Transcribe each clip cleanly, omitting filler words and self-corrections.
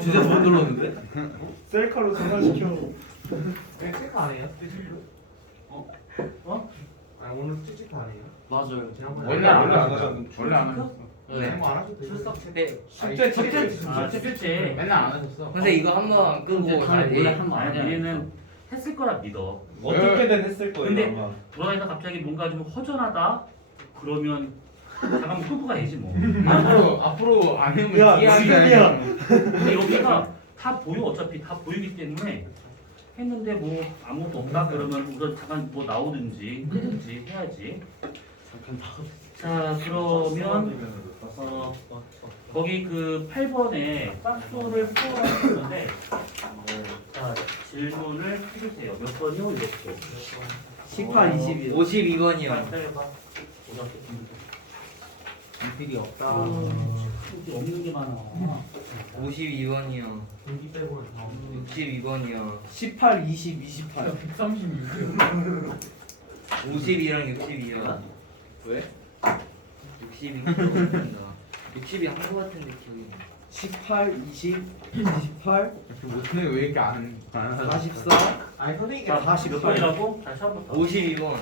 진짜 돈 들었는데? 셀카로 전화시켜. 그냥 체크 안 해요? 아 오늘 체크 안 해요? 맞아요. 원래 안 하셨는데 원래 안 하셨어. 네. 뭐안 하셔도 돼요. 출석 네. 숙제 숙제째. 맨날 안 하셨어. 근데 이거 한번 끄고 원래 한거 아니야. 얘는 했을 거라 믿어. 어떻게든 했을 거예요. 근데 아마. 돌아다니다 갑자기 뭔가 좀 허전하다. 그러면 잠깐 끌고 가야지 뭐. 앞으로 안 해면 야, 이해하기가 지금이야. 근데 여기가 다 보여. 어차피 다 보이기 때문에 했는데 뭐 아무것도 없다 그러면 우선 잠깐 뭐 나오든지 하든지 해야지. 자 그러면 거기 그 8번에 짝수를 풀어놨는데 자 질문을 해주세요. 몇 번이요? 이렇게 18, 22. 52번이요. 기다려봐. 일이 없다. 없는 게 많아. 52번이요. 공기 빼고는 다 62번이요. 18, 20, 28. 136이요. 52랑 62요. 왜? 62가 없습니다. 62 한 거 같은데 기억이 나. 18, 20, 28, 못해 왜 이렇게 안 하나? 44. 아니 선생님께 자, 다시 몇 번이라고? 다시 한 번 더. 52번.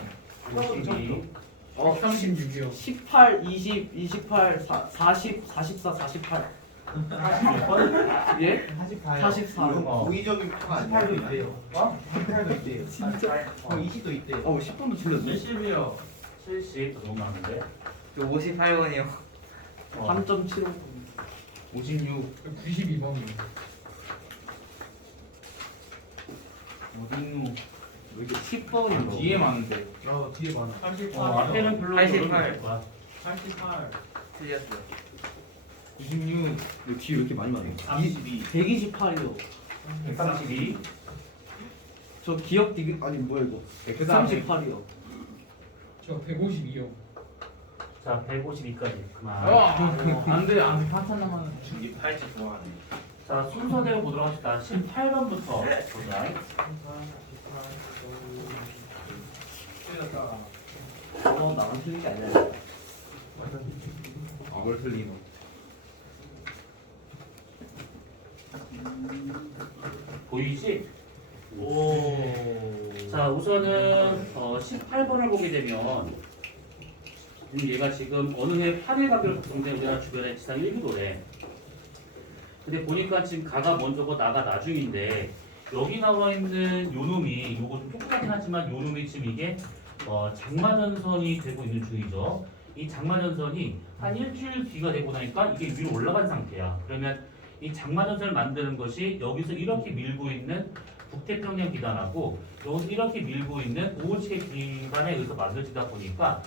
52. 136이요. 18, 20, 28, 40, 44, 48. 40몇 번? 예? 44요. 44. 어. 고의적인 표가 아니에요. 18도 있대요. 어? 18도 있대요. 진짜? 20도 있대요. 10분도 틀렸네. 70이요. 70 너무 많은데. 저 58번이요. 3.75. 56 92번이요. 어딨노? 왜 이렇게 10번이 뒤에 많은데. 뒤에 많아. 88. 앞에는 별로 88. 거야. 88. 틀렸어요. 96 왜 뒤에 왜 이렇게 많이 많아요? 32. 128이요. 132. 저 기억 디귿 아니 뭐야 이거? 138이요. 저 152요. 자, 152까지 그만. 안돼 한참 남았는데. 80 좋아하네. 자, 순서대로 보도록 합시다. 18번부터 보자. 나만 틀린 게 아니라. 뭘 틀리노? 보이지? 오. 자, 우선은 18번을 보게 되면 얘가 지금 어느 해 8일 가기로 작성된 우리나라 주변의 지상 1기도래. 근데 보니까 지금 가가 먼저고 나가 나중인데 여기 나와 있는 요놈이 요거 좀 똑같긴 하지만 요놈이 지금 이게 장마전선이 되고 있는 중이죠. 이 장마전선이 한 일주일 뒤가 되고 나니까 이게 위로 올라간 상태야. 그러면 이 장마전선을 만드는 것이 여기서 이렇게 밀고 있는 북태평양 기단하고 여기서 이렇게 밀고 있는 오호지계 기단에 의해서 만들어지다 보니까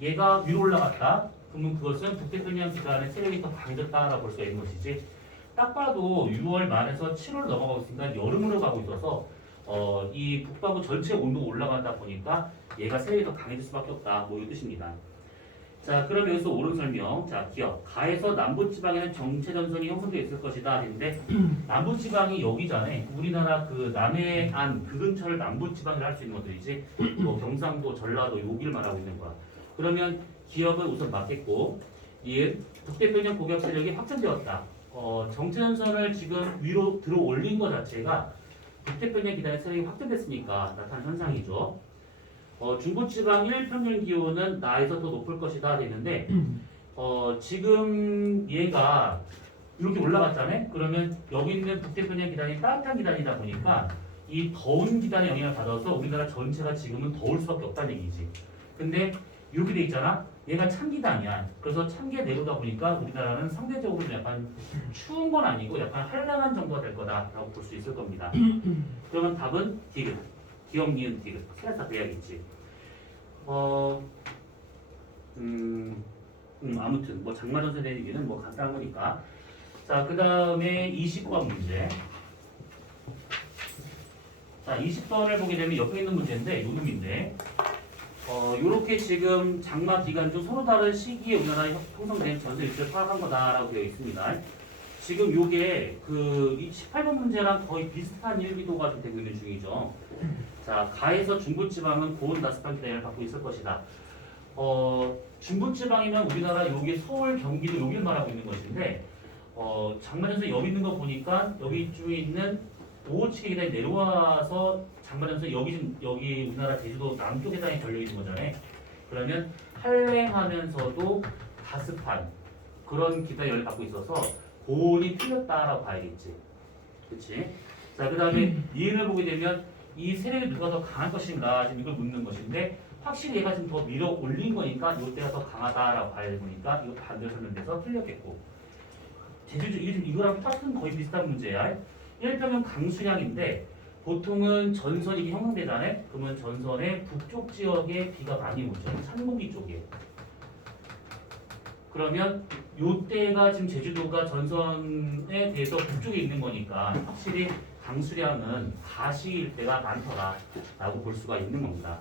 얘가 위로 올라갔다. 그러면 그것은 북태평양 기단의 세력이 더 강해졌다라고 볼 수가 있는 것이지. 딱 봐도 6월 말에서 7월 넘어가고 있으니까 여름으로 가고 있어서 이 북반구 전체 온도가 올라가다 보니까 얘가 세력이 더 강해질 수밖에 없다. 뭐 이 뜻입니다. 자, 그럼 여기서 옳은 설명. 자, 기억. 가에서 남부지방에는 정체전선이 형성되어 있을 것이다. 했는데 남부지방이 여기잖아. 우리나라 그 남해안 그 근처를 남부지방이라 할 수 있는 것들이지. 뭐 경상도, 전라도 여기를 말하고 있는 거야. 그러면 기억은 우선 맞겠고, 이은 북태평양 고기압 세력이 확장되었다. 정체전선을 지금 위로 들어 올린 것 자체가 북태평양 기단의 세력이 확장됐으니까 나타난 현상이죠. 중부지방 1평균 기온은 나에서 더 높을 것이다 되는데 지금 얘가 이렇게 올라갔잖아요. 그러면 여기 있는 북태평양 기단이 따뜻한 기단이다 보니까 이 더운 기단의 영향을 받아서 우리나라 전체가 지금은 더울 수밖에 없다는 얘기지. 근데 이렇게 돼 있잖아. 얘가 찬기단이야. 그래서 찬기에 내려오다 보니까 우리나라는 상대적으로 좀 약간 추운 건 아니고 약간 한량한 정도가 될 거다라고 볼 수 있을 겁니다. 그러면 답은 디귿. 기억, 니은, 디귿. 세가 다 돼야겠지. 아무튼 뭐 장마전선의 얘기는 뭐 간단한 거니까. 자, 그 다음에 20번 문제. 자, 20번을 보게 되면 옆에 있는 문제인데 요놈인데 요렇게 지금 장마 기간 중 서로 다른 시기에 우리나라에 형성된 전선 일지를 파악한 거다라고 되어 있습니다. 지금 요게 그 18번 문제랑 거의 비슷한 일기도가 좀 되고 있는 중이죠. 자, 가에서 중부지방은 고온 나스판 기대를 갖고 있을 것이다. 중부지방이면 우리나라 여기 서울, 경기도 여기를 말하고 있는 것인데 장마전선 여기 있는 거 보니까 여기 쪽에 있는 오호측 계단이 내려와서 장마전선 여기 우리나라 제주도 남쪽 계단에 걸려 있는 거잖아요. 그러면 한랭하면서도 가습한 그런 기다 열을 갖고 있어서 고온이 틀렸다라고 봐야겠지. 그렇지? 자, 그 다음에 이행을 보게 되면 이 세력이 누가 더 강할 것인가 지금 이걸 묻는 것인데 확실히 얘가 지금 더 밀어 올린 거니까 이때가 더 강하다라고 봐야 되니까 이거 반대로 설명돼서 틀렸겠고. 제주도 이거랑 똑같은 거의 비슷한 문제야. 이를테면 강수량인데 보통은 전선이 이게 형성되잖아요. 그러면 전선의 북쪽 지역에 비가 많이 오죠. 산모기 쪽에. 그러면 요때가 지금 제주도가 전선에 대해서 북쪽에 있는 거니까 확실히 강수량은 가시일 때가 많더라라고 볼 수가 있는 겁니다.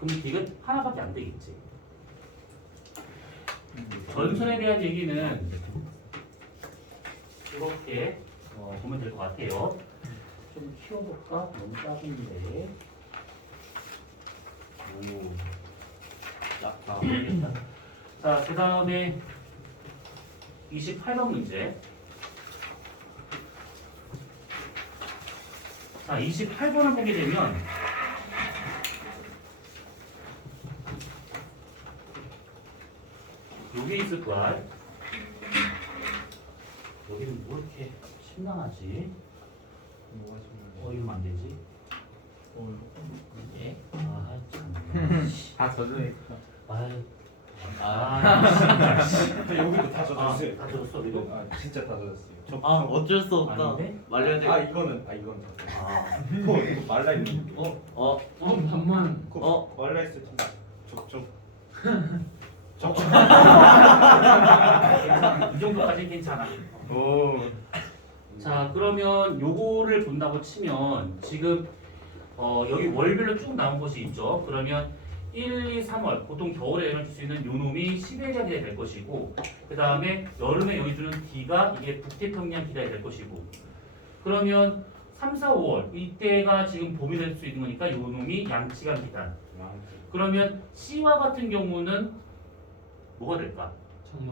그럼 빅은 하나밖에 안 되겠지. 전선에 대한 얘기는 이렇게 보면 될 것 같아요. 좀 키워볼까? 너무 작은데. 오, 작다. 모르겠다. 자, 그 다음에 28번 문제. 자, 28번을 보게 되면 여기 있을 거야. 여기는 뭐 이렇게 심란하지? 이러면 안 되지? 예? 아, 참. 다 젖어 있어. 여기도 다 젖었어요. 다 젖었어, 이거? 진짜 다 젖었어요. 어쩔 수 아닌데? 말려야 돼. 이건 젖었어요. 아, 이거 말라 있는 거. 반만. 말라 있을 텐데. 족족. 괜찮아. 이 정도까지 괜찮아. 오. 자, 그러면 요거를 본다고 치면 지금 여기 월별로 쭉 나온 것이 있죠. 그러면 1, 2, 3월 보통 겨울에 영향을 줄 수 있는 요놈이 시베리아 기다이 될 것이고 그 다음에 여름에 여기 주는 D가 이게 북태평양 기다이 될 것이고 그러면 3, 4, 5월 이때가 지금 봄이 될 수 있는 거니까 요놈이 양치간 기단. 그러면 C와 같은 경우는 뭐가 될까? 장마.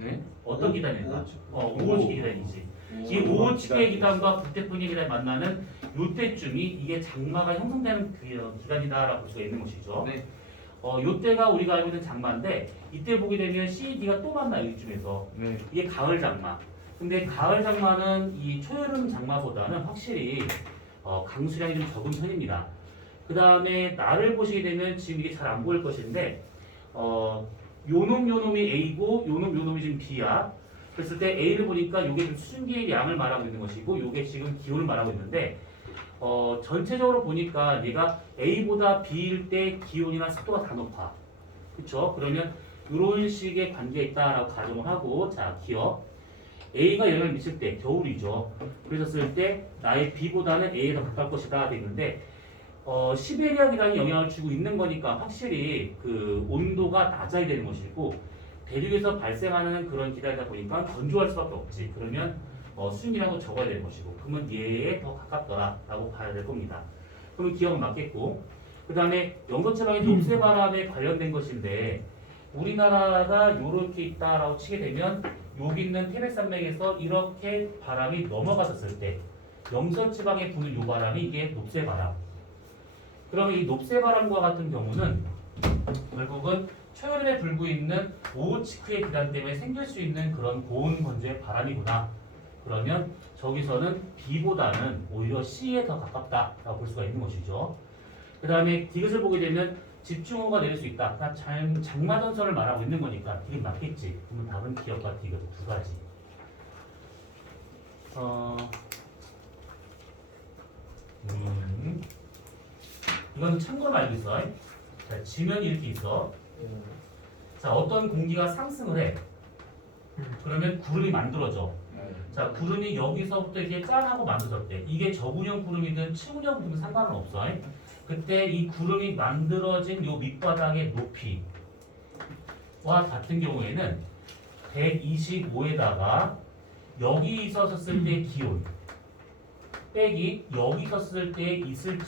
네? 어떤 기단일까? 오호측 기단이지. 이 오호측의 기단과 북태평양 기단이 만나는 요때쯤이 이게 장마가 형성되는 기간이다라고 볼 수가 있는 것이죠. 네. 요때가 우리가 알고 있는 장마인데 이때 보게 되면 C, D가 또 만나요. 이쯤에서. 네. 이게 가을 장마. 근데 가을 장마는 이 초여름 장마보다는 확실히 강수량이 좀 적은 편입니다. 그 다음에 날을 보시게 되면 지금 이게 잘 안 보일 것인데 요놈이 A고 요놈이 지금 B야. 그랬을 때 A를 보니까 요게 좀 수증기의 양을 말하고 있는 것이고 요게 지금 기온을 말하고 있는데 전체적으로 보니까 얘가 A보다 B일 때 기온이나 습도가 다 높아. 그쵸? 그러면 이런 식의 관계에 있다라고 가정을 하고 자 기억 A가 영향을 미칠 때 겨울이죠. 그랬을 때 나의 B보다는 A에 더 가까울 것이다 되는데 시베리아 기단이 영향을 주고 있는 거니까 확실히 그 온도가 낮아야 되는 것이고 대륙에서 발생하는 그런 기단이다 보니까 건조할 수밖에 없지. 그러면 수증기량도 적어야 되는 것이고 그러면 얘에 더 가깝더라라고 봐야 될 겁니다. 그러면 기억은 맞겠고 그 다음에 영서체방의 녹세바람에 관련된 것인데 우리나라가 이렇게 있다라고 치게 되면 여기 있는 태백산맥에서 이렇게 바람이 넘어갔었을 때 영서지방에 부는 이 바람이 이게 녹세바람. 그러면 이 녹세바람과 같은 경우는 결국은 초여름에 불고 있는 오호츠크의 기단 때문에 생길 수 있는 그런 고온 건조의 바람이구나. 그러면 저기서는 B보다는 오히려 C에 더 가깝다라고 볼 수가 있는 것이죠. 그 다음에 디귿을 보게 되면 집중호우가 내릴 수 있다. 그러니까 장마전선을 말하고 있는 거니까 디귿 맞겠지. 그러면 답은 기억과 디귿 두 가지. 이건 참고로 알고 있어. 자, 지면이 이렇게 있어. 자, 어떤 공기가 상승을 해. 그러면 구름이 만들어져. 자, 구름이 여기서부터 이렇게 짠 하고 만들어졌대. 이게 저군형 구름이든 측운형 구름이든 상관은 없어. 그때 이 구름이 만들어진 요 밑바닥의 높이와 같은 경우에는 125에다가 여기 있었을 때 기온 빼기 여기 있었을 때 있을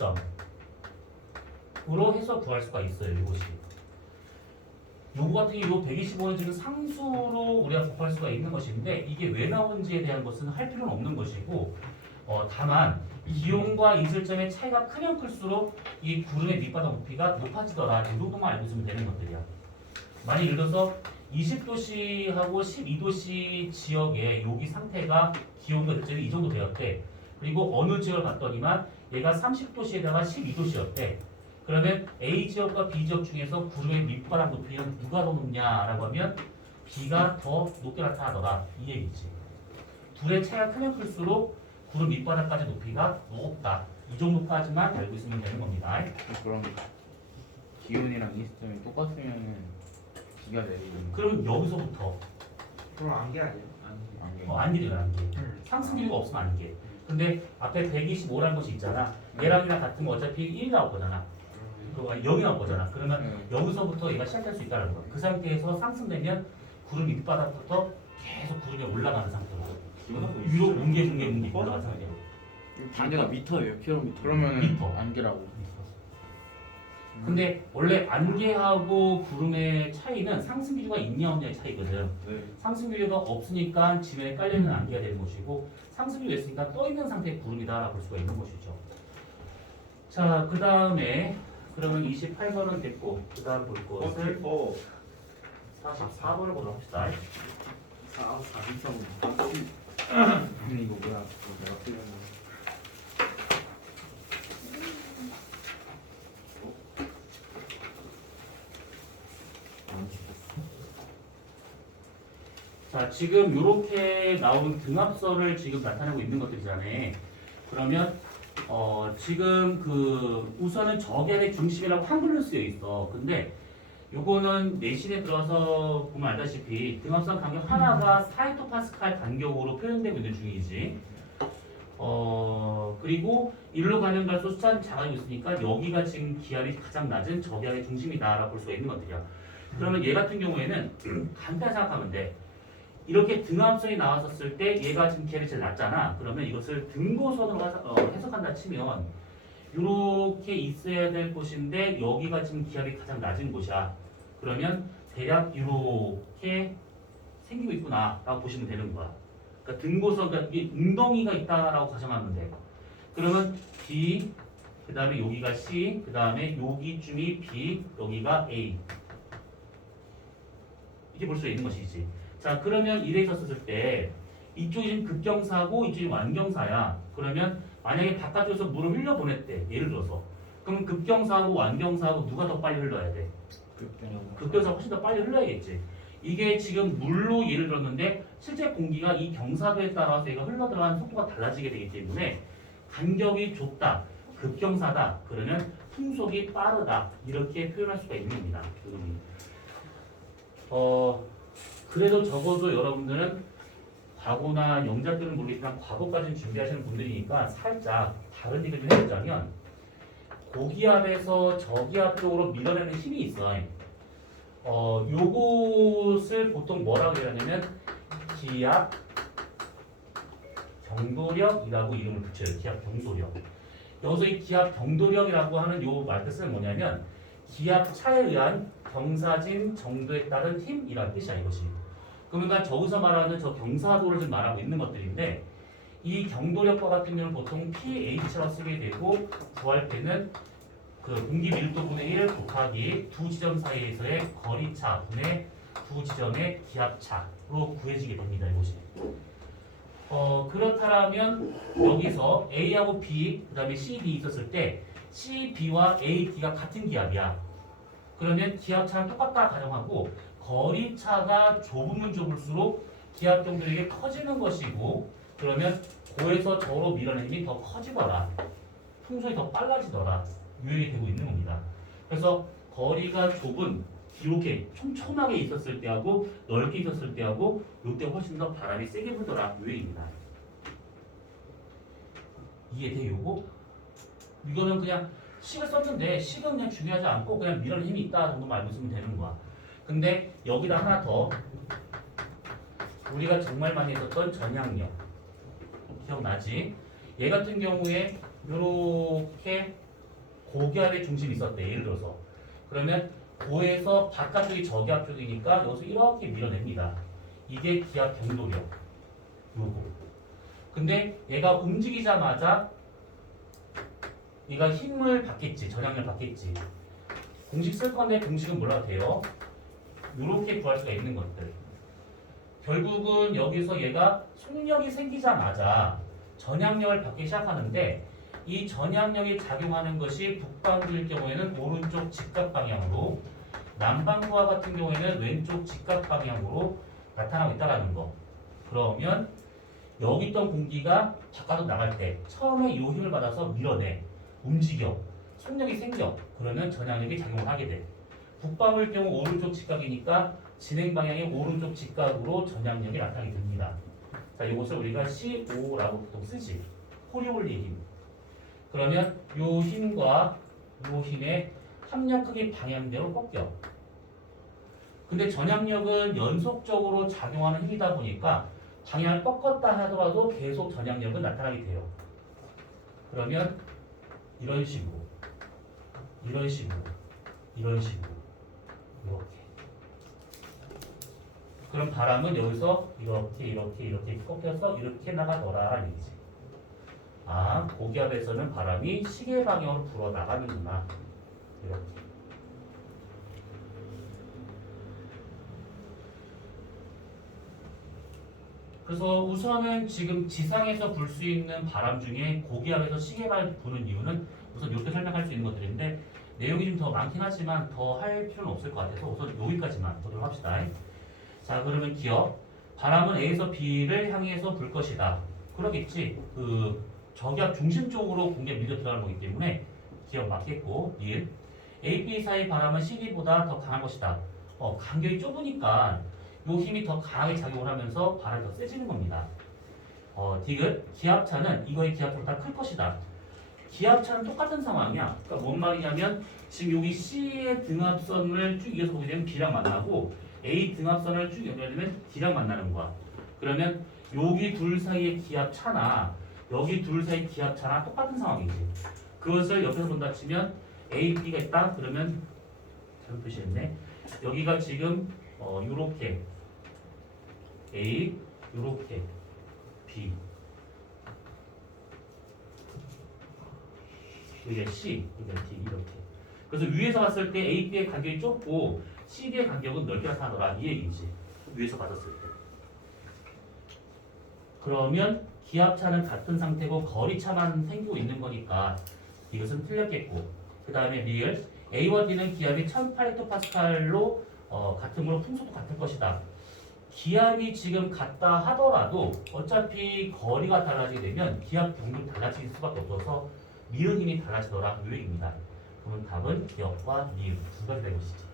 점으로 해서 구할 수가 있어요. 이것이 요거 같은 경우 125는 지금 상수로 우리가 곱할 수가 있는 것인데 이게 왜 나오는지에 대한 것은 할 필요는 없는 것이고 다만 기온과 이슬점의 차이가 크면 클수록 이 구름의 밑바닥 높이가 높아지더라. 이 정도만 알고 있으면 되는 것들이야. 만약 예를 들어서 20도씨하고 12도씨 지역의 여기 상태가 기온과 이슬점이 이 정도 되었대. 그리고 어느 지역을 봤더니만 얘가 30도씨에다가 12도씨였대. 그러면 A 지역과 B 지역 중에서 구름의 밑바닥 높이는 누가 더 높냐라고 하면 B가 더 높게 나타나더라. 이 얘기지. 둘의 차이가 크면 클수록 구름 밑바닥까지 높이가 높다. 이 정도까지만 알고 있으면 되는 겁니다. 그럼 기온이랑 이스점이 똑같으면은 기가 내리는 그럼 여기서부터 그럼 안개 아니에요? 안개. 안개돼요, 안개. 상승 기류가 없으면 안개. 근데 앞에 125라는 것이 있잖아. 얘랑이랑 같으면 어차피 1 나올 거잖아. 그거 0이 나올 거잖아. 그러면 여기서부터 얘가 시작될 수 있다는 거야. 그 상태에서 상승되면 구름 밑바닥부터 계속 구름이 올라가는 상태로 위로 뭉게 올라가는 상태로. 단계가 미터예요, 킬로미터. 그러면은 미터. 안개라고. 근데 원래 안개하고 구름의 차이는 상승 기류가 있냐 없냐의 차이거든. 네. 상승 기류가 없으니까 지면에 깔려있는 안개가 되는 것이고 상승 기류가 있으니까 떠있는 상태의 구름이다라고 볼 수가 있는 것이죠. 자, 그 다음에 그러면 28번은 됐고 그 다음 볼 것을 44번을 보도록 합시다. 43. 근데 이거 뭐야? 그거 내가 틀린 거. 자, 지금 이렇게 나온 등압선을 지금 나타내고 있는 것들이잖아요. 그러면 지금 우선은 적연의 중심이라고 한글로 쓰여 있어. 근데 요거는 내신에 들어서 보면 알다시피 등압선 간격 하나가 4헥토파스칼 간격으로 표현되고 있는 중이지. 그리고 일로 가는 갈수록 숫자는 작아지고 있으니까 여기가 지금 기압이 가장 낮은 적연의 중심이다라고 볼 수가 있는 것들이야. 그러면 얘 같은 경우에는 간단히 생각하면 돼. 이렇게 등압선이 나왔었을 때 얘가 지금 기압이 제일 낮잖아. 그러면 이것을 등고선으로 해석한다 치면 이렇게 있어야 될 곳인데 여기가 지금 기압이 가장 낮은 곳이야. 그러면 대략 이렇게 생기고 있구나라고 보시면 되는 거야. 그러니까 등고선, 그러니까 이게 웅덩이가 있다라고 가정하면 돼. 그러면 B, 그 다음에 여기가 C, 그 다음에 여기쯤이 B, 여기가 A. 이렇게 볼 수 있는 것이지. 자, 그러면 이래 있었을 때 이쪽이 지금 급경사고 이쪽이 완경사야. 그러면 만약에 바깥쪽에서 물을 흘려보냈대. 예를 들어서. 그럼 급경사하고 완경사하고 누가 더 빨리 흘러야 돼? 급경사가 훨씬 더 빨리 흘러야겠지. 이게 지금 물로 예를 들었는데 실제 공기가 이 경사도에 따라서 얘가 흘러들어가는 속도가 달라지게 되기 때문에 간격이 좁다, 급경사다, 그러면 풍속이 빠르다 이렇게 표현할 수가 있는 겁니다. 그래도 적어도 여러분들은 과거나 영작들은 모르겠지만 과거까지는 준비하시는 분들이니까 살짝 다른 얘기를 좀 해보자면 고기압에서 저기압 쪽으로 밀어내는 힘이 있어. 요것을 보통 뭐라고 얘기하냐면 기압 경도력이라고 이름을 붙여요. 기압 경도력. 여기서 이 기압 경도력이라고 하는 요 말 뜻은 뭐냐면 기압 차에 의한 경사진 정도에 따른 힘이라는 뜻이야 이것이. 그러니까 저기서 말하는 저 경사도를 지금 말하고 있는 것들인데 이 경도력과 같은 경우는 보통 pH라고 쓰게 되고 구할 때는 그 공기 밀도분의 1 곱하기 두 지점 사이에서의 거리차 분의 두 지점의 기압차로 구해지게 됩니다. 이것이. 그렇다면 여기서 A하고 B, 그 다음에 C, D 있었을 때 C, B와 A, D가 같은 기압이야. 그러면 기압차는 똑같다 가정하고 거리차가 좁으면 좁을수록 기압 경도력이 커지는 것이고 그러면 고에서 저로 밀어내는 힘이 더 커지더라. 풍속이 더 빨라지더라. 유행이 되고 있는 겁니다. 그래서 거리가 좁은 이렇게 촘촘하게 있었을 때하고 넓게 있었을 때하고 이때 훨씬 더 바람이 세게 불더라. 유행입니다. 이해돼 요거? 이거는 그냥 식을 썼는데 식은 그냥 중요하지 않고 그냥 밀어내는 힘이 있다 정도만 알고 있으면 되는 거야. 근데 여기다 하나 더 우리가 정말 많이 했었던 전향력 기억나지? 얘 같은 경우에 이렇게 고기압의 중심이 있었대. 예를 들어서 그러면 고에서 바깥쪽이 저기압 쪽이니까 여기서 이렇게 밀어냅니다. 이게 기압 경도력. 요거. 근데 얘가 움직이자마자 얘가 힘을 받겠지. 전향을 받겠지. 공식 쓸 건데 공식은 몰라도 돼요. 요렇게 구할 수가 있는 것들. 결국은 여기서 얘가 속력이 생기자마자 전향력을 받기 시작하는데 이 전향력이 작용하는 것이 북반구일 경우에는 오른쪽 직각 방향으로 남반구와 같은 경우에는 왼쪽 직각 방향으로 나타나고 있다는 거. 그러면 여기 있던 공기가 바깥으로 나갈 때 처음에 이 힘을 받아서 밀어내 움직여 속력이 생겨 그러면 전향력이 작용을 하게 돼. 북방울 경우 오른쪽 직각이니까 진행 방향이 오른쪽 직각으로 전향력이 나타나게 됩니다. 자, 이것을 우리가 C5라고 보통 쓰지. 코리올리 힘. 그러면 이 힘과 이 힘의 합력극이 방향대로 꺾여. 근데 전향력은 연속적으로 작용하는 힘이다 보니까 방향을 꺾었다 하더라도 계속 전향력은 나타나게 돼요. 그러면 이런 식으로, 이런 식으로, 이런 식으로, 이렇게. 그럼 바람은 여기서 이렇게 꺾여서 이렇게 나가더라라는 얘기지. 아, 고기압에서는 바람이 시계 방향으로 불어 나가는구나. 이렇게. 그래서 우선은 지금 지상에서 불 수 있는 바람 중에 고기압에서 시계방향 부는 이유는 우선 이렇게 설명할 수 있는 것들인데 내용이 좀 더 많긴 하지만 더 할 필요는 없을 것 같아서 우선 여기까지만 보도록 합시다. 자, 그러면 기업 바람은 A에서 B를 향해서 불 것이다. 그러겠지. 그 저기압 중심 쪽으로 공기가 밀려 들어가는 거기 때문에 기업 맞겠고 1. A, B 사이 바람은 CD보다 더 강한 것이다. 간격이 좁으니까 요 힘이 더 강하게 작용을 하면서 바람이 더 세지는 겁니다. 디귿 기압차는 이거의 기압보다 클 것이다. 기압차는 똑같은 상황이야. 그러니까 뭔 말이냐면 지금 여기 C의 등압선을 쭉 이어서 보게 되면 B랑 만나고 A 등압선을 쭉 연결되면 D랑 만나는 거야. 그러면 여기 둘 사이의 기압차나 여기 둘 사이의 기압차나 똑같은 상황이지. 그것을 옆에서 본다 치면 A, B가 있다. 그러면 잘못 표시했네. 여기가 지금 요렇게 A, 요렇게 B, 여기가 C, 여기가 D 이렇게. 그래서 위에서 봤을 때 A, B의 간격이 좁고 C, D의 간격은 넓게 나타나더라 이 얘기지. 위에서 봤었을 때. 그러면 기압차는 같은 상태고 거리차만 생기고 있는 거니까 이것은 틀렸겠고 그 다음에 리을 A와 D는 기압이 1800헥토파스칼로 같으므로 풍속도 같을 것이다. 기압이 지금 같다 하더라도 어차피 거리가 달라지게 되면 기압 경도도 달라질 수밖에 없어서 미은 힘이 달라지더라 이 얘기입니다. 그러면 답은 기압과 미은 두 가지 된 것이지.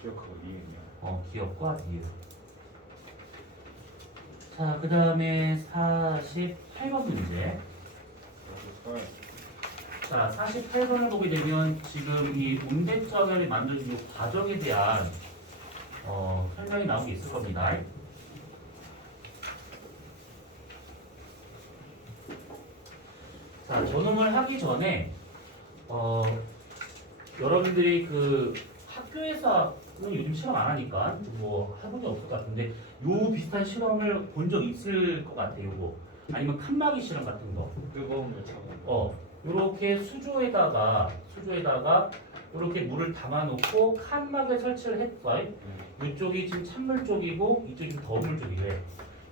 기억하고 이해냐. 기압과 미은. 자, 그 다음에 48번 문제. 자, 48번을 보게 되면 지금 이 운대점을 만드는 이 과정에 대한 설명이 나온 게 있을 겁니다. 자, 전음을 하기 전에 여러분들이 그 학교에서는 요즘 실험 안 하니까 뭐 해본 적 없을 것 같은데 요 비슷한 실험을 본 적 있을 것 같아요. 요거 아니면 칸막이 실험 같은 거. 뜨거운 물 차가운 이렇게 수조에다가 이렇게 물을 담아놓고 칸막을 설치를 했어요. 이쪽이 지금 찬물 쪽이고 이쪽이 지금 더운 물 쪽이래.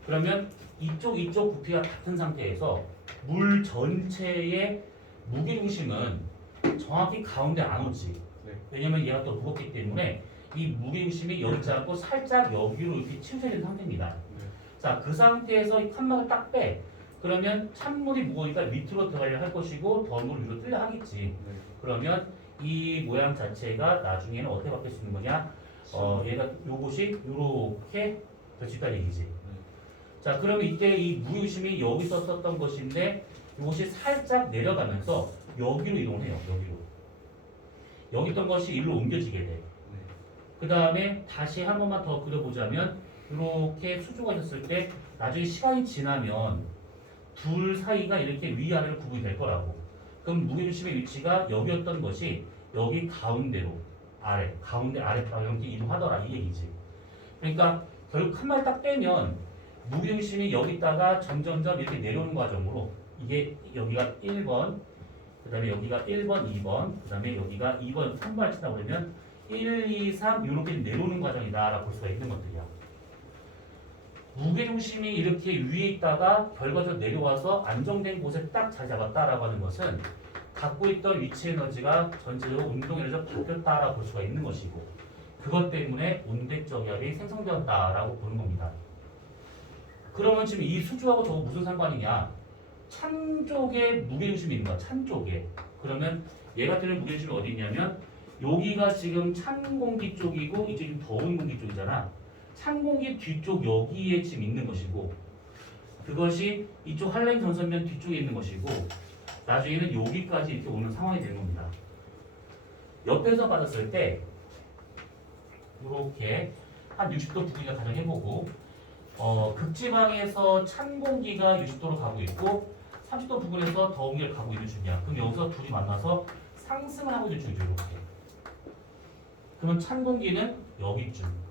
그러면 이쪽 부피가 같은 상태에서 물 전체의 무게 중심은 정확히 가운데 안 오지. 네. 왜냐면 얘가 더 무겁기 때문에 이 무게 중심이 여기 있지 않고 살짝 여기로 이렇게 치우쳐진 상태입니다. 네. 자, 그 상태에서 이 칸막을 딱 빼. 그러면 찬물이 무거우니까 밑으로 들어가려 할 것이고 더운 물 위로 뜨려 하겠지. 네. 그러면 이 모양 자체가 나중에는 어떻게 바뀔 수 있는 거냐? 얘가 요것이 요렇게 될 수 있다는 얘기지. 자, 그러면 이때 이 무유심이 여기서 썼던 것인데 이것이 살짝 내려가면서 여기로 이동을 해요. 여기로. 여기 있던 것이 일로 옮겨지게 돼. 그 다음에 다시 한 번만 더 그려보자면 이렇게 수조가 있었을 때 나중에 시간이 지나면 둘 사이가 이렇게 위아래로 구분이 될 거라고. 그럼 무게중심의 위치가 여기였던 것이 여기 가운데로 아래, 가운데 아래로 이렇게 이동하더라 이 얘기지. 그러니까 결국 한 마리 딱 빼면 무게중심이 여기다가 점점점 이렇게 내려오는 과정으로 이게 여기가 1번, 그 다음에 여기가 1번, 2번, 그 다음에 여기가 2번, 3번을 치다 보면 1, 2, 3 이렇게 내려오는 과정이다라고 볼 수가 있는 것들이야. 무게중심이 이렇게 위에 있다가 결과적으로 내려와서 안정된 곳에 딱 자리 잡았다라고 하는 것은 갖고 있던 위치 에너지가 전체적으로 운동 에너지가 바뀌었다라고 볼 수가 있는 것이고 그것 때문에 온대적압이 생성되었다라고 보는 겁니다. 그러면 지금 이 수주하고 저거 무슨 상관이냐? 찬 쪽에 무게중심이 있는 거야. 찬 쪽에. 그러면 얘 같은 경우 무게중심이 어디 있냐면 여기가 지금 찬 공기 쪽이고 이쪽이 좀 더운 공기 쪽이잖아. 찬 공기 뒤쪽 여기에 지금 있는 것이고 그것이 이쪽 한랭 전선면 뒤쪽에 있는 것이고 나중에는 여기까지 이렇게 오는 상황이 되는 겁니다. 옆에서 받았을 때 이렇게 한 60도 부위가 가정해보고 극지방에서 찬 공기가 60도로 가고 있고 30도 부근에서 더운 게 가고 있는 중이야. 그럼 여기서 둘이 만나서 상승을 하고 있는 중이죠. 이렇게. 그러면 찬 공기는 여기쯤.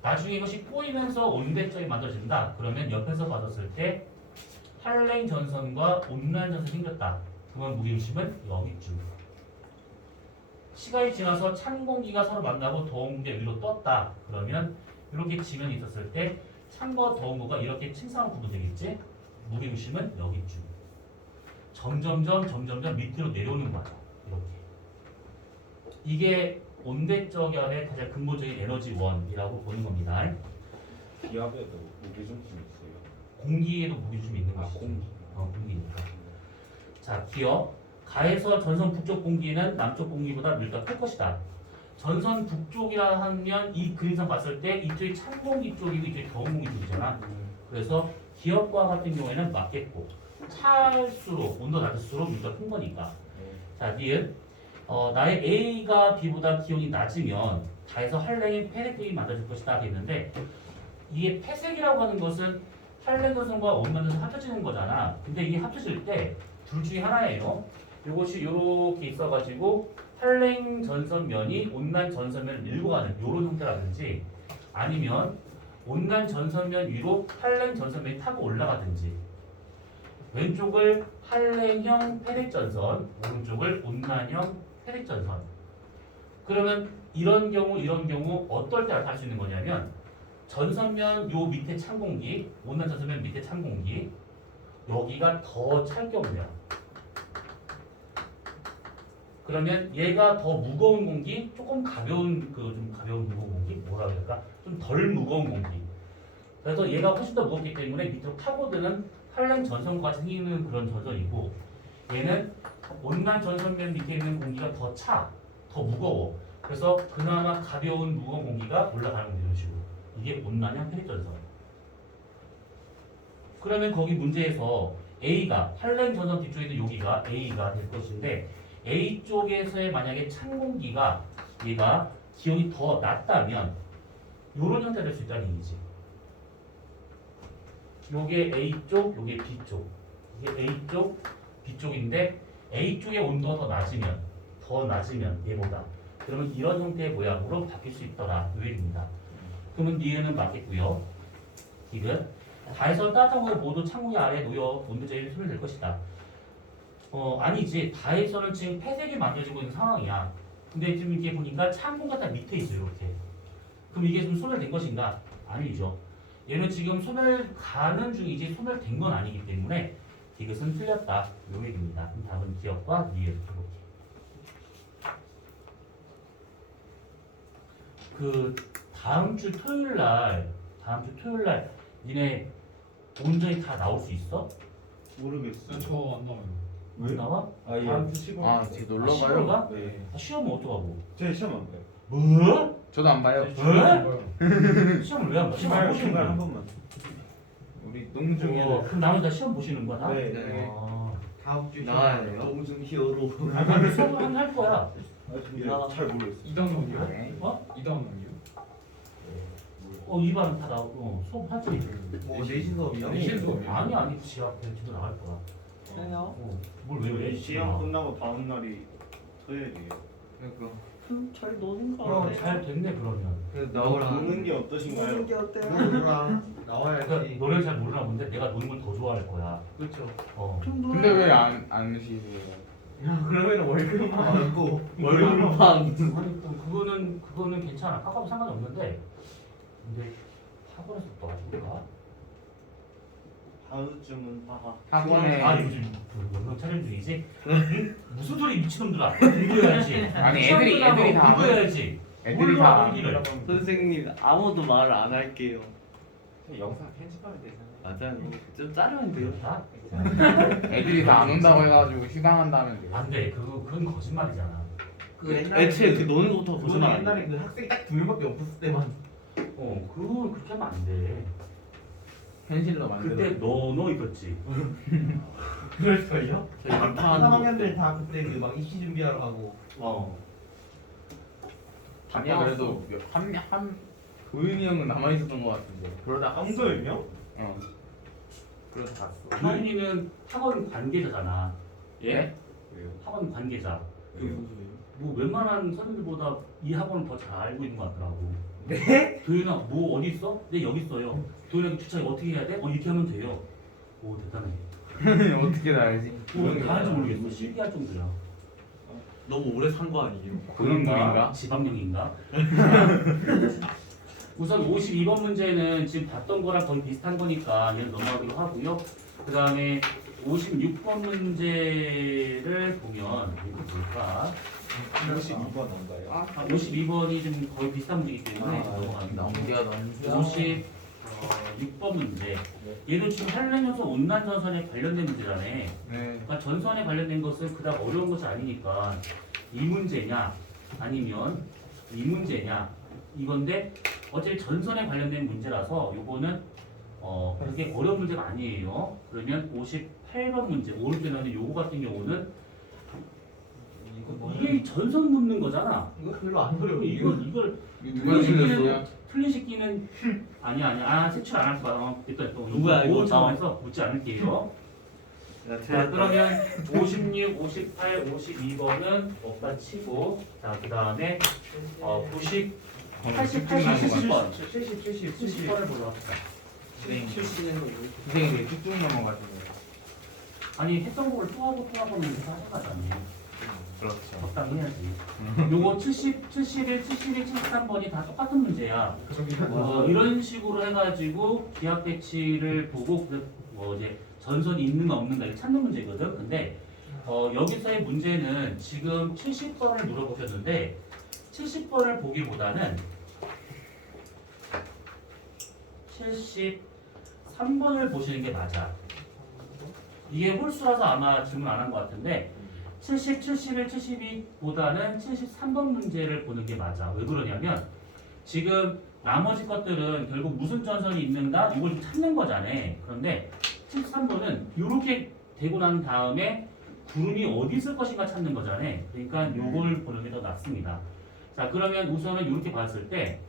나중에 이것이 꼬이면서 온대점이 만들어진다. 그러면 옆에서 받았을 때 한랭 전선과 온난 전선이 생겼다. 그러면 무게중심은 여기쯤. 시간이 지나서 찬 공기가 서로 만나고 더운 공기가 위로 떴다. 그러면 이렇게 지면이 있었을 때 찬과 더운 거가 이렇게 침상으로 구분되겠지? 무게중심은 여기쯤. 점점점 밑으로 내려오는 거야. 이렇게. 이게 온대적압의 가장 근본적인 에너지원이라고 보는 겁니다. 기압에도 무게중심이 있어요. 공기에도 무게중심이 있는 것이죠. 공기니까. 자, 기억. 가에서 전선 북쪽 공기는 남쪽 공기보다 밀도가 클 것이다. 전선 북쪽이라 하면 이 그림상 봤을 때 이쪽이 찬 공기 쪽이고 이쪽이 더운 공기 쪽이잖아. 그래서 기업과 같은 경우에는 맞겠고 찰수록 온도 낮을수록 밀도가 큰 거니까. 자, 니은 나의 A가 B보다 기온이 낮으면 가에서 한랭의 폐색이 만들어질 것이다 했는데 이게 폐색이라고 하는 것은 한랭 전선과 온난 전선이 합쳐지는 거잖아. 근데 이게 합쳐질 때 둘 중에 하나예요. 이것이 이렇게 있어가지고 한랭 전선면이 온난 전선면을 밀고 가는 이런 형태라든지 아니면 온난 전선면 위로 한랭 전선면이 타고 올라가든지 왼쪽을 한랭형 폐색전선, 오른쪽을 온난형 폐색전선. 그러면 이런 경우 어떨 때 나타날 수 있는 거냐면 전선면 요 밑에 찬 공기, 온난 전선면 밑에 찬 공기 여기가 더 찰 경우야. 그러면 얘가 더 무거운 공기, 조금 가벼운 좀 가벼운 무거운 공기, 뭐라 그럴까? 좀 덜 무거운 공기. 그래서 얘가 훨씬 더 무겁기 때문에 밑으로 파고드는 한랭 전선과 생기는 그런 전선이고, 얘는 온난 전선면 밑에 있는 공기가 더 차, 더 무거워. 그래서 그나마 가벼운 무거운 공기가 올라가는 이런 식으로. 이게 온난형 폐색전선. 그러면 거기 문제에서 A가 한랭 전선 뒤쪽에 있는 여기가 A가 될 것인데. A 쪽에서의 만약에 찬 공기가 얘가 기온이 더 낮다면 이런 형태가 될 수 있다는 얘기지. 요게 A 쪽, 요게 B 쪽. 이게 A 쪽, B 쪽인데 A 쪽의 온도가 더 낮으면 얘보다. 그러면 이런 형태의 모양으로 바뀔 수 있더라. 요 얘기입니다. 그러면 니은은 맞겠고요. 디귿. 다에서 따뜻한 거 모두 찬 공기 아래에 놓여 온도적인 소멸 될 것이다. 아니지. 다에서는 지금 폐색이 만들어지고 있는 상황이야. 근데 지금 이게 보니까 찬 공기가 다 밑에 있어요. 이렇게. 그럼 이게 좀 소멸된 것인가? 아니죠. 얘는 지금 소멸 가는 중이지 소멸된 건 아니기 때문에 이것은 틀렸다. 요 얘기입니다. 그럼 답은 기억과 니은 이렇게. 그 다음 주 토요일 날 니네 온전히 다 나올 수 있어? 모르겠어. 저안 나와요. 왜 나와? 아, 예. 다음 주 시험. 아, 되게 놀러 시험 가? 네. 시험은 어떡하고? 제 시험 안 봐요. 뭐? 저도 안 봐요. 시험을 왜 안 봐? 시험 안 보시는 한 거야? 번만. 우리 농중에는 그럼 나머지 다 시험 보시는 거야? 다? 네. 네. 아, 다음 주 나와야 시험. 돼요. 농중 히어로. 아니 수업은 할 거야. 아, 근데 잘 모르겠어요. 이단원이요? 네. 어? 이단원이요? 이반 다 나오고 수업 하지. 뭐 내신 수업이요? 내신 수업이요? 아니 지 앞에 지도 나갈 거야. 해요. 뭘 왜? 시험 끝나고 다음 날이 토요일이에요. 그러니까 잘 노는 잘 됐네 그러면. 그래서 나오라. 노는 게 어떠신가요? 게 어때요? 누구랑 그러니까 나와야지. 노래를 잘 모르나 본데 내가 노는 걸 더 좋아할 거야. 그렇죠. 근데 왜 안 쉬세요? 그러면 월급만 받고 월급방. 아니 또 그거는 괜찮아. 깎아도 상관이 없는데. 근데 학원에서 도와줄까? 하루쯤은 하하. 학원에 아 요즘 원명 촬영 중이지? 응? 무슨 소리 미친놈들아 공부해야지. 아니, 시험 애들이 끝나고 다 공부해야지. 애들이 다 일을. 선생님 아무도 말을 안 할게요. 영상 편집하면 되잖아요. 맞아요. 좀 자르면 돼요. 다? 애들이 다 안 온다고 해가지고 휴강한다면 돼요. 안돼 그건 거짓말이잖아. 그 옛날에 애초에 그 노는 것부터 그거는 거짓말 옛날에 아니에요. 그 학생이 딱 2명밖에 없었을 때만. 그건 그렇게 하면 안 돼. 현실로 만들어. 그때 너 있었지. 그럴걸요? 저희 안 파는 3학년들 다 그때 그 막 입시 준비하러 가고. 아니야 그래도 한 도윤이 형은 남아 있었던 것 같은데. 그러다 한도일명? 어. 그래서 갔어. 도윤이는 학원 관계자잖아. 예? 왜요? 학원 관계자. 왜요? 뭐 웬만한 선생님들보다 이 학원을 더 잘 알고 있는 것 같더라고. 네? 도윤아 뭐 어디 있어? 네 여기 있어요. 도윤아 주차기 어떻게 해야 돼? 이렇게 하면 돼요. 오 대단해. 어떻게 다 알지? 다 할지 모르겠어. 신기할 정도야. 너무 오래 산 거 아니에요? 그런 분인가? 지방령인가? 우선 52번 문제는 지금 봤던 거랑 거의 비슷한 거니까 얘는 넘어가기로 하고요. 그 다음에 56번 문제를 보면 이거 볼까? 52번 뭔가요? 52번이 좀 거의 비슷한 문제이기 때문에 넘어갑니다. 넘겨. 56번 문제. 얘도 지금 한랭연소 온난전선에 관련된 문제잖아요. 네. 그러니까 전선에 관련된 것은 그닥 어려운 것이 아니니까 이 문제냐 아니면 이 문제냐 이건데 어차피 전선에 관련된 문제라서 요거는 그렇게 어려운 문제가 아니에요. 그러면 58번 문제 오른쪽에 나오는 요거 같은 경우는 이게 전선 묻는 거잖아. 이거 별로 안 어려워. 이걸 이거 누가 틀렸어요? 틀린 시기는 아니야 세출 안 할 거야. 일단 또 누구야, 이거? 그 상황에서 묻지 않을게요. 자 그러면 56, 58, 52번은 없다 치고 그 다음에 90, 80, 80, 70번 70번을 보러 갑시다. 선생님 되게 쭉쭉 넘어가시네요. 아니 했던 거를 또 하고 하셔가잖아요. 그렇죠. 적당히 해야지. 요거 70, 71, 72, 73번이 다 똑같은 문제야. 이런 식으로 해가지고 기압 배치를 보고 이제 전선이 있는가 없는가 이렇게 찾는 문제거든. 근데 여기서의 문제는 지금 70번을 물어보셨는데 70번을 보기보다는 73번을 보시는 게 맞아. 이게 홀수라서 아마 질문 안 한 것 같은데 70, 71, 72보다는 73번 문제를 보는 게 맞아. 왜 그러냐면 지금 나머지 것들은 결국 무슨 전선이 있는가 이걸 좀 찾는 거잖아. 그런데 73번은 이렇게 되고 난 다음에 구름이 어디 있을 것인가 찾는 거잖아. 그러니까 요걸 보는 게 더 낫습니다. 자 그러면 우선은 이렇게 봤을 때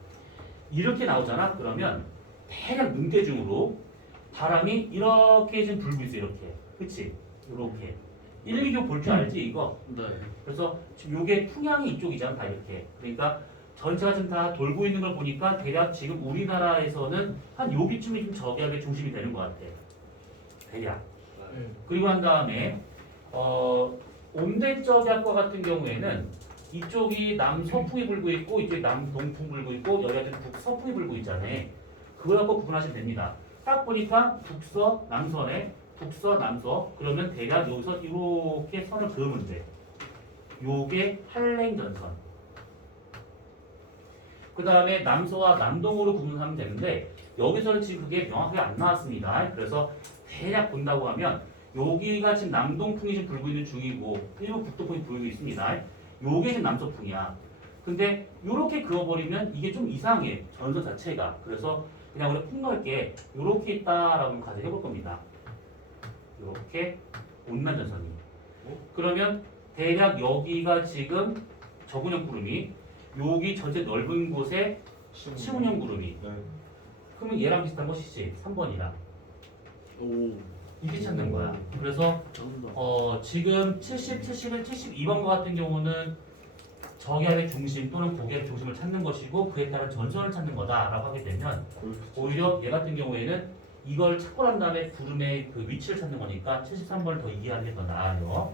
이렇게 나오잖아. 그러면 대략 눈대중으로 바람이 이렇게 지금 불고 있어. 이렇게 그치? 이렇게 1, 2교 볼 줄 알지 이거? 네. 그래서 지금 요게 풍향이 이쪽이잖아. 다 이렇게. 그러니까 전체가 지금 다 돌고 있는 걸 보니까 대략 지금 우리나라에서는 한 여기쯤이 좀 저기압의 중심이 되는 것 같아. 대략. 그리고 한 다음에 온대저기압과 같은 경우에는 이쪽이 남서풍이 불고 있고 이쪽이 남동풍 불고 있고 여기가 북서풍이 불고 있잖아요. 그걸 갖고 구분하시면 됩니다. 딱 보니까 북서 남서네. 북서 남서 그러면 대략 여기서 이렇게 선을 그으면 돼. 요게 한랭전선. 그 다음에 남서와 남동으로 구분하면 되는데 여기서는 지금 그게 명확하게 안 나왔습니다. 그래서 대략 본다고 하면 여기가 지금 남동풍이 지금 불고 있는 중이고 일부 북동풍이 불고 있습니다. 요게 지금 남서풍이야. 근데 요렇게 그어버리면 이게 좀 이상해. 전선 자체가. 그래서 그냥 우리 폭넓게 요렇게 있다라고 가정해 볼 겁니다. 요렇게 온난전선이. 그러면 대략 여기가 지금 저군형 구름이 여기 전체 넓은 곳에 치문형 구름이. 네. 그러면 얘랑 비슷한 것이지. 3번이랑. 오. 이게 찾는 거야. 그래서 지금 70, 71, 72번 거 같은 경우는 저기압의 중심 또는 고기압의 중심을 찾는 것이고 그에 따른 전선을 찾는 거다라고 하게 되면 오히려 얘 같은 경우에는 이걸 찾고 난 다음에 구름의 그 위치를 찾는 거니까 73번을 더 이해하는 게 더 나아요.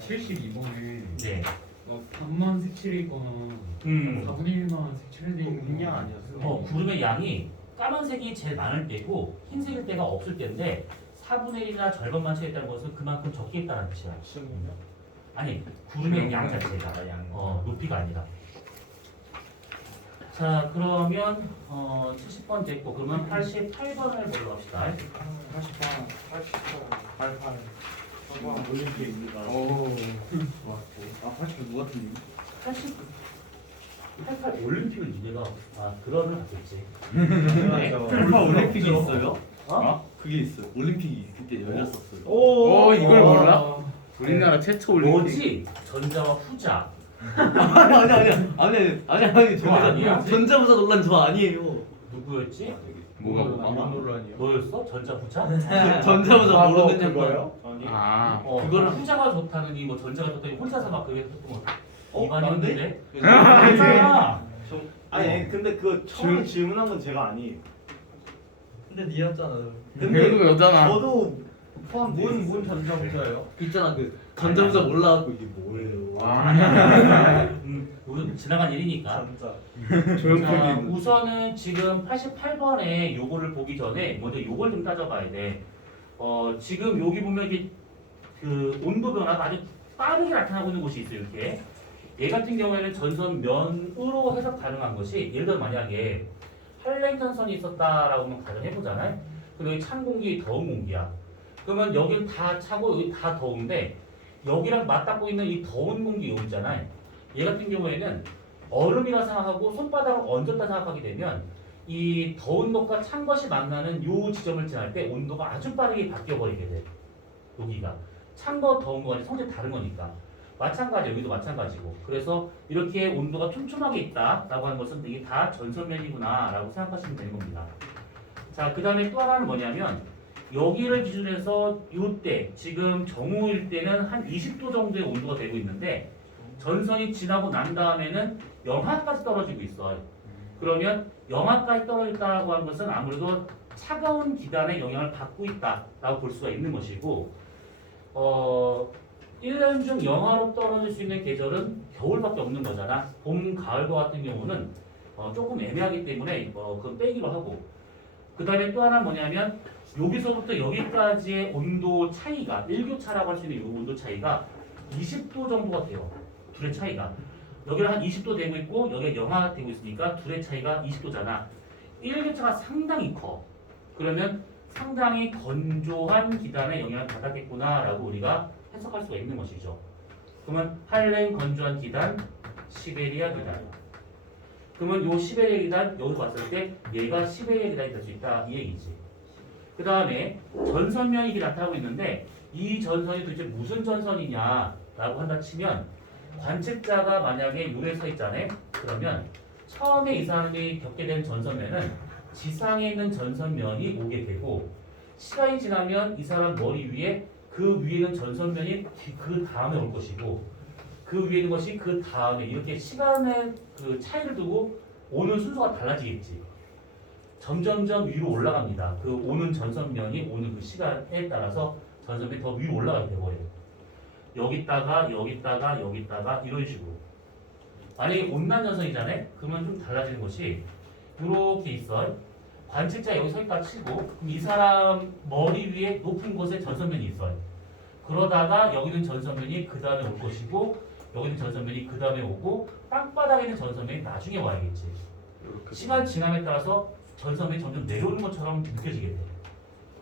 72번에 네. 반만 색칠이 있거나 4분의 1만 색칠돼 있는 그냥 아니었어. 구름의 양이 까만색이 제일 많을 때고 흰색일 때가 없을 때인데 4분의 1이나 절반만 채있다는 것은 그만큼 적게 있다는 뜻이야. 아니 구름의 양 자체가 높이가 아니라. 자 그러면 70번 됐고 그러면 88번을 보러 갑시다. 88. 올림픽입니다. 오. 아 88 누가 틀린? 88 올림픽을 니네가 그러면 갔겠지. 88 올림픽이 있어요? 어? 그게 있어요. 올림픽이 그때 열렸었어요. 오 이걸 몰라? 우리나라 최초 올림픽. 뭐지? 전자와 후자. 아니 그거 아니야? 전자보다 논란 저 아니에요. 누구였지? 뭐가 논란이요. 너였어? 전자 후자? 전자보다 모르는 양반. 아. 그거는 후자가 좋다느니 뭐 전자가 좋다니 혼자서 막 그게 했던 거. 이반이 난데? 했는데. 아, 괜찮아. 아니 근데 그 처음 질문한 건 제가 아니에요. 근데 니였잖아요. 그래도 여자나. 저도 뭔 전자부자예요? 있잖아 그 전자부자 몰라갖고 이게 뭐예요? 이건 지나간 일이니까. 전자. 자, 우선은 지금 88번에 요거를 보기 전에 먼저 요걸 좀 따져봐야 돼. 지금 여기 보면 이게 그 온도 변화가 아주 빠르게 나타나고 있는 곳이 있어요. 이렇게. 얘 같은 경우에는 전선면으로 해석 가능한 것이 예를 들어 만약에 한랭 전선이 있었다라고 하면 가정해보잖아요. 그럼 여기 찬 공기, 더운 공기야. 그러면 여기는 다 차고 여기 다 더운데 여기랑 맞닿고 있는 이 더운 공기 여기 있잖아요. 얘 같은 경우에는 얼음이라 생각하고 손바닥을 얹었다 생각하게 되면 이 더운 것과 찬 것이 만나는 요 지점을 지날 때 온도가 아주 빠르게 바뀌어 버리게 돼. 여기가 찬 거 더운 거 아니 성질이 다른 거니까 마찬가지 여기도 마찬가지고 그래서 이렇게 온도가 촘촘하게 있다라고 하는 것은 이게 다 전선면이구나라고 생각하시면 되는 겁니다. 자 그 다음에 또 하나는 뭐냐면 여기를 기준으로 해서 이때 지금 정오일 때는 한 20도 정도의 온도가 되고 있는데 전선이 지나고 난 다음에는 영하까지 떨어지고 있어요. 그러면 영하까지 떨어졌다고 하는 것은 아무래도 차가운 기단의 영향을 받고 있다라고 볼 수가 있는 것이고 1년 중 영하로 떨어질 수 있는 계절은 겨울밖에 없는 거잖아. 봄, 가을과 같은 경우는 조금 애매하기 때문에 그건 빼기로 하고 그 다음에 또 하나 뭐냐면 여기서부터 여기까지의 온도 차이가 일교차라고 할 수 있는 이 온도 차이가 20도 정도가 돼요. 둘의 차이가 여기는 한 20도 되고 있고 여기가 영하 되고 있으니까 둘의 차이가 20도잖아. 일교차가 상당히 커. 그러면 상당히 건조한 기단에 영향을 받았겠구나라고 우리가 해석할 수가 있는 것이죠. 그러면 한랭 건조한 기단, 시베리아 기단. 그러면 요 시베리아 기단 여기서 봤을 때 얘가 시베리아 기단이 될 수 있다 이 얘기지. 그 다음에 전선면이 이렇게 나타나고 있는데 이 전선이 도대체 무슨 전선이냐라고 한다 치면 관측자가 만약에 요에 서 있잖아요. 그러면 처음에 이 사람이 겪게 된 전선면은 지상에 있는 전선면이 오게 되고 시간이 지나면 이 사람 머리 위에 그 위에 있는 전선면이 그 다음에 올 것이고 그 위에 있는 것이 그 다음에 이렇게 시간의 그 차이를 두고 오는 순서가 달라지겠지. 점점점 위로 올라갑니다. 그 오는 전선면이 오는 그 시간에 따라서 전선면이 더 위로 올라가게 되버려요. 여기다가 여기다가 여기다가 이런 식으로. 만약에 온난 전선이잖아요. 그러면 좀 달라지는 것이 이렇게 있어요. 관측자 여기 서 있다 치고 그럼 이 사람 머리 위에 높은 곳에 전선면이 있어요. 그러다가 여기 있는 전선면이 그 다음에 올 것이고 여기 있는 전선면이 그 다음에 오고 땅바닥에 있는 전선면이 나중에 와야겠지. 시간 지남에 따라서 전선면이 점점 내려오는 것처럼 느껴지게 돼.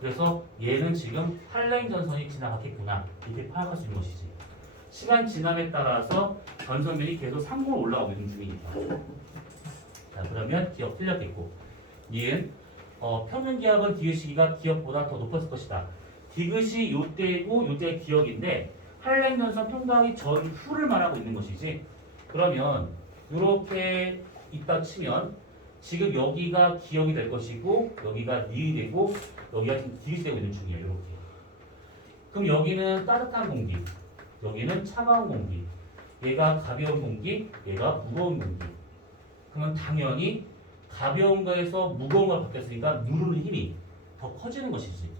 그래서 얘는 지금 한랭 전선이 지나갔겠구나 이렇게 파악할 수 있는 것이지. 시간 지남에 따라서 전선면이 계속 상으로 올라가고 있는 중이니까. 자 그러면 기억 틀렸겠고 얘는 평균 기압은 디귿 시기가 기억보다 더 높았을 것이다. 디귿이 요때고 요때의 기억인데 한랭 전선 통과하기 전후를 말하고 있는 것이지. 그러면 이렇게 있다 치면 지금 여기가 기억이 될 것이고 여기가 니이 되고 여기가 지금 디귿이 되고 있는 중이에요. 이렇게. 그럼 여기는 따뜻한 공기, 여기는 차가운 공기. 얘가 가벼운 공기, 얘가 무거운 공기. 그러면 당연히 가벼운 거에서 무거운 걸 바뀌었으니까 누르는 힘이 더 커지는 것이지.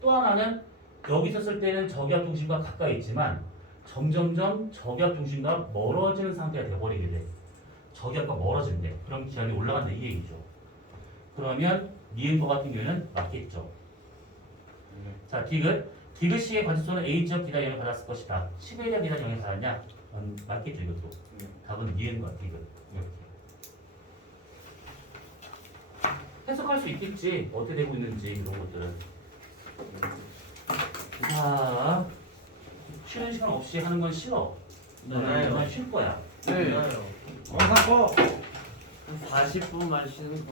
또 하나는 여기 있었을 때는 저기압 중심과 가까이 있지만 점점점 저기압 중심과 멀어지는 상태가 돼버리게 돼. 저기압과 멀어진대. 그럼 기압이 올라간다 이 얘기죠. 그러면 니은과 같은 경우에는 맞겠죠. 자, 디귿 C의 관측소는 A지역 D다 0을 받았을 것이다. 10에 대한 D다 0을 받았냐? 맞겠죠 이것도. 답은 니은과 디귿. 이렇게. 해석할 수 있겠지. 어떻게 되고 있는지 이런 것들은. 자, 쉬는 시간 없이 하는 건 싫어. 너는 쉴 거야. 네. 맞아요. 영상 꺼. 40분만 쉬는